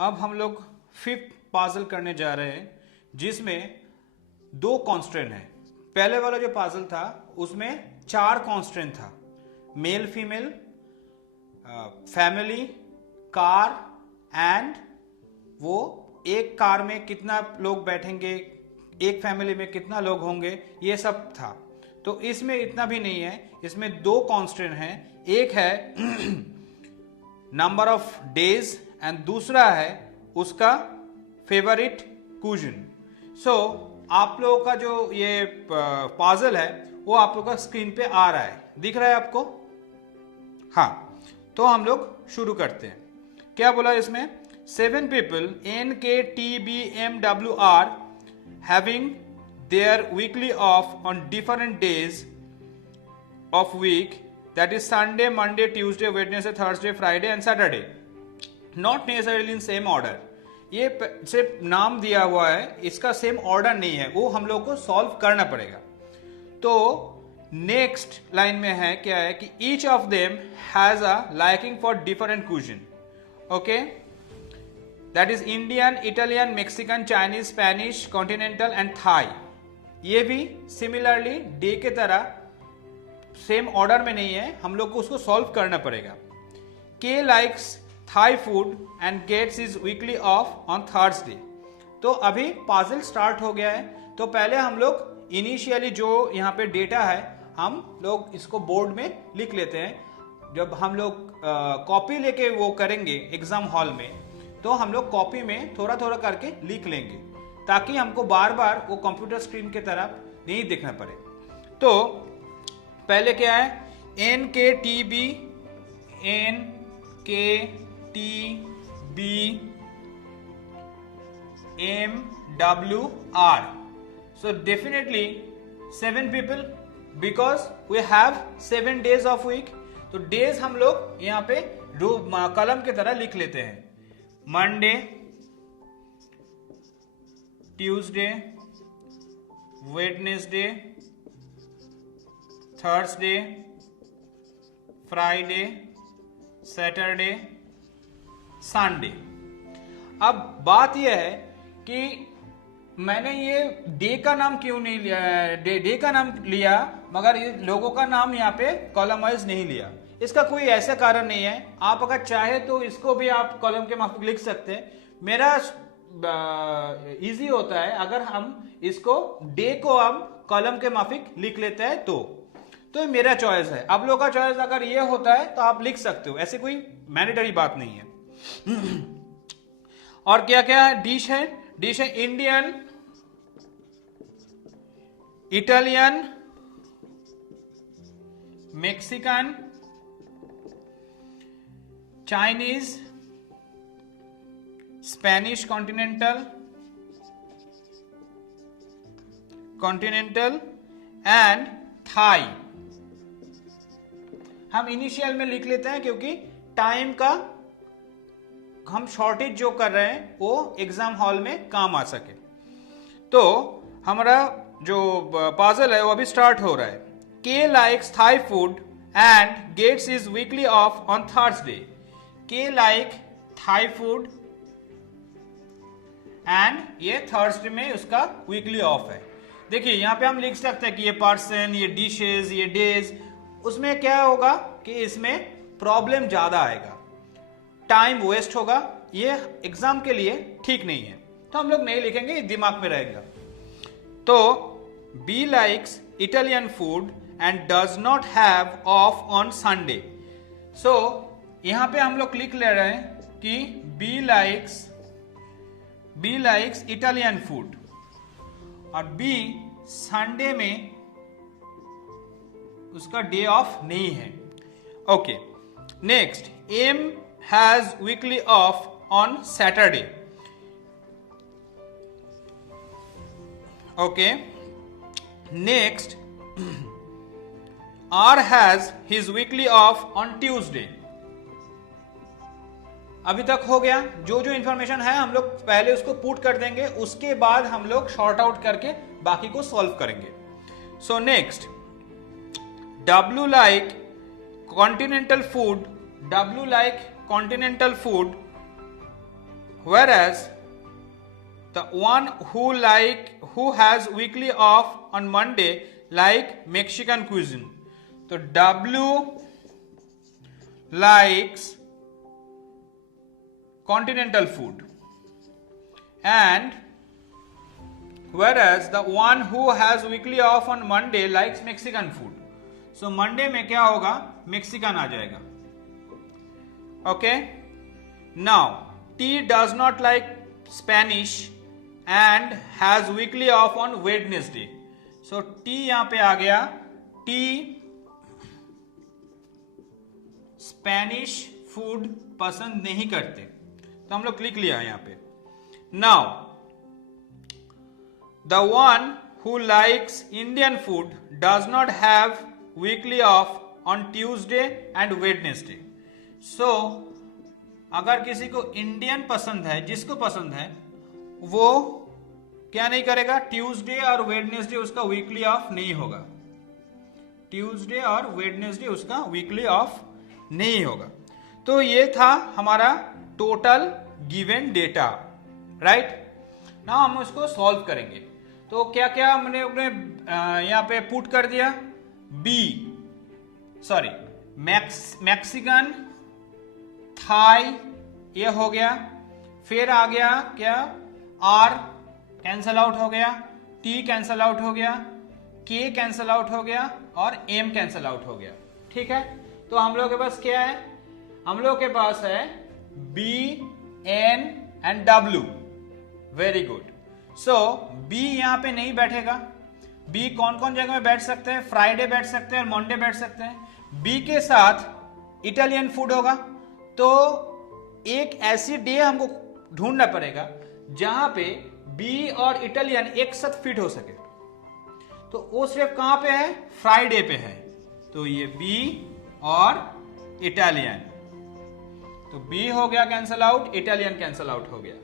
अब हम लोग फिफ्थ पजल करने जा रहे हैं जिसमें दो कॉन्स्टेंट हैं। पहले वाला जो पजल था उसमें 4 कॉन्स्टेंट था, male female, family, car and वो एक कार में कितना लोग बैठेंगे, एक फैमिली में कितना लोग होंगे, ये सब था। तो इसमें इतना भी नहीं है, इसमें 2 कॉन्स्टेंट हैं। एक है नंबर ऑफ डेज एंड दूसरा है उसका फेवरेट कुजिन। सो आप लोगों का जो ये पजल है वो आप लोगों का स्क्रीन पे आ रहा है, दिख रहा है आपको? हाँ, तो हम लोग शुरू करते हैं। क्या बोला इसमें? 7 people NKTBMWR having their weekly off on different days of week, that is Sunday, Monday, Tuesday, Wednesday, Thursday, Friday and Saturday, not necessarily in same order। ये सिर्फ नाम दिया हुआ है, इसका सेम ऑर्डर नहीं है, वो हम लोग को सॉल्व करना पड़ेगा। तो नेक्स्ट लाइन में है क्या है कि each of them has a liking for different cuisine. Okay, that is Indian, Italian, Mexican, Chinese, Spanish, continental and Thai. ये भी सिमिलरली डे के तरह सेम ऑर्डर में नहीं है, हम लोग को उसको सॉल्व करना पड़ेगा। K likes Thai food and gets is weekly off on Thursday. तो अभी पजल स्टार्ट हो गया है। तो पहले हम लोग इनिशियली जो यहाँ पे डेटा है हम लोग इसको बोर्ड में लिख लेते हैं। जब हम लोग कॉपी लेके वो करेंगे एग्जाम हॉल में, तो हम लोग कॉपी में थोड़ा थोड़ा करके लिख लेंगे ताकि हमको बार बार वो कंप्यूटर स्क्रीन के तरफ नहीं देखना पड़े। तो पहले क्या है? NKTBMWR। So definitely 7 people because we have 7 days of week। तो डेज हम लोग यहाँ पे कलम की तरह लिख लेते हैं। Monday, Tuesday, Wednesday, Thursday, Friday, Saturday, Sunday. अब बात यह है कि मैंने ये डे का नाम क्यों नहीं लिया, डे का नाम लिया मगर ये लोगों का नाम यहाँ पे कॉलम वाइज नहीं लिया। इसका कोई ऐसा कारण नहीं है, आप अगर चाहे तो इसको भी आप कॉलम के माफिक लिख सकते हैं। मेरा इजी होता है अगर हम इसको डे को हम कॉलम के माफिक लिख लेते हैं तो मेरा चॉइस है। आप लोगों का चॉइस अगर ये होता है तो आप लिख सकते हो, ऐसे कोई मैंडेटरी बात नहीं है। और क्या क्या डिश है? डिश है Indian, Italian, Mexican, Chinese, Spanish, continental and Thai. हम इनिशियल में लिख लेते हैं क्योंकि टाइम का हम शॉर्टेज जो कर रहे हैं वो एग्जाम हॉल में काम आ सके। तो हमारा जो पजल है वो अभी स्टार्ट हो रहा है। K likes Thai food and gets is weekly off on Thursday. K like Thai food and ये थर्सडे में उसका वीकली ऑफ है। देखिए यहाँ पे हम लिख सकते हैं कि ये पर्सन, ये डिशेज, ये डेज। उसमें क्या होगा कि इसमें प्रॉब्लम ज्यादा आएगा, टाइम वेस्ट होगा, ये एग्जाम के लिए ठीक नहीं है, तो हम लोग नहीं लिखेंगे, ये दिमाग में रहेगा। तो B likes Italian food and does not have off on Sunday. So यहां पे हम लोग लिख ले रहे हैं कि बी लाइक्स इटालियन फूड और बी संडे में उसका डे ऑफ नहीं है। Okay, next M has weekly off on Saturday. Okay, next R has his weekly off on Tuesday. अभी तक हो गया। जो जो इंफॉर्मेशन है हम लोग पहले उसको पुट कर देंगे, उसके बाद हम लोग शॉर्ट आउट करके बाकी को सॉल्व करेंगे। So next, W like continental food whereas the one who has weekly off on Monday like Mexican cuisine. So W likes continental food, and whereas the one who has weekly off on Monday likes Mexican food. So Monday में क्या होगा, Mexican आ जाएगा. Okay. Now T does not like Spanish and has weekly off on Wednesday. So T यहां पे आ गया. T Spanish food पसंद नहीं करते, तो हम लोग क्लिक लिया यहां पे. Now the one who likes Indian food does not have weekly off on Tuesday and Wednesday. So अगर किसी को इंडियन पसंद है, जिसको पसंद है, वो क्या नहीं करेगा, ट्यूसडे और वेडनेसडे उसका वीकली ऑफ नहीं होगा. ट्यूसडे और वेडनेसडे उसका वीकली ऑफ नहीं होगा. तो ये था हमारा total given data, right. Now हम उसको सॉल्व करेंगे. तो क्या क्या हमने यहां पे पुट कर दिया, मैक्सिकन, थाई, ये हो गया. फिर आ गया क्या, आर कैंसल आउट हो गया, टी कैंसल आउट हो गया, के कैंसल आउट हो गया और एम कैंसल आउट हो गया. ठीक है. तो हम लोग के पास क्या है, हम लोग के पास है B, N and W. Very good. So B यहां पे नहीं बैठेगा. बी कौन कौन जगह में बैठ सकते हैं, फ्राइडे बैठ सकते हैं और मंडे बैठ सकते हैं. बी के साथ इटालियन फूड होगा, तो एक ऐसी डे हमको ढूंढना पड़ेगा जहां पे बी और इटालियन एक साथ फिट हो सके. तो वो सिर्फ कहां पे है, फ्राइडे पे है. तो ये बी और इटालियन, तो बी हो गया cancel out, Italian cancel out हो गया.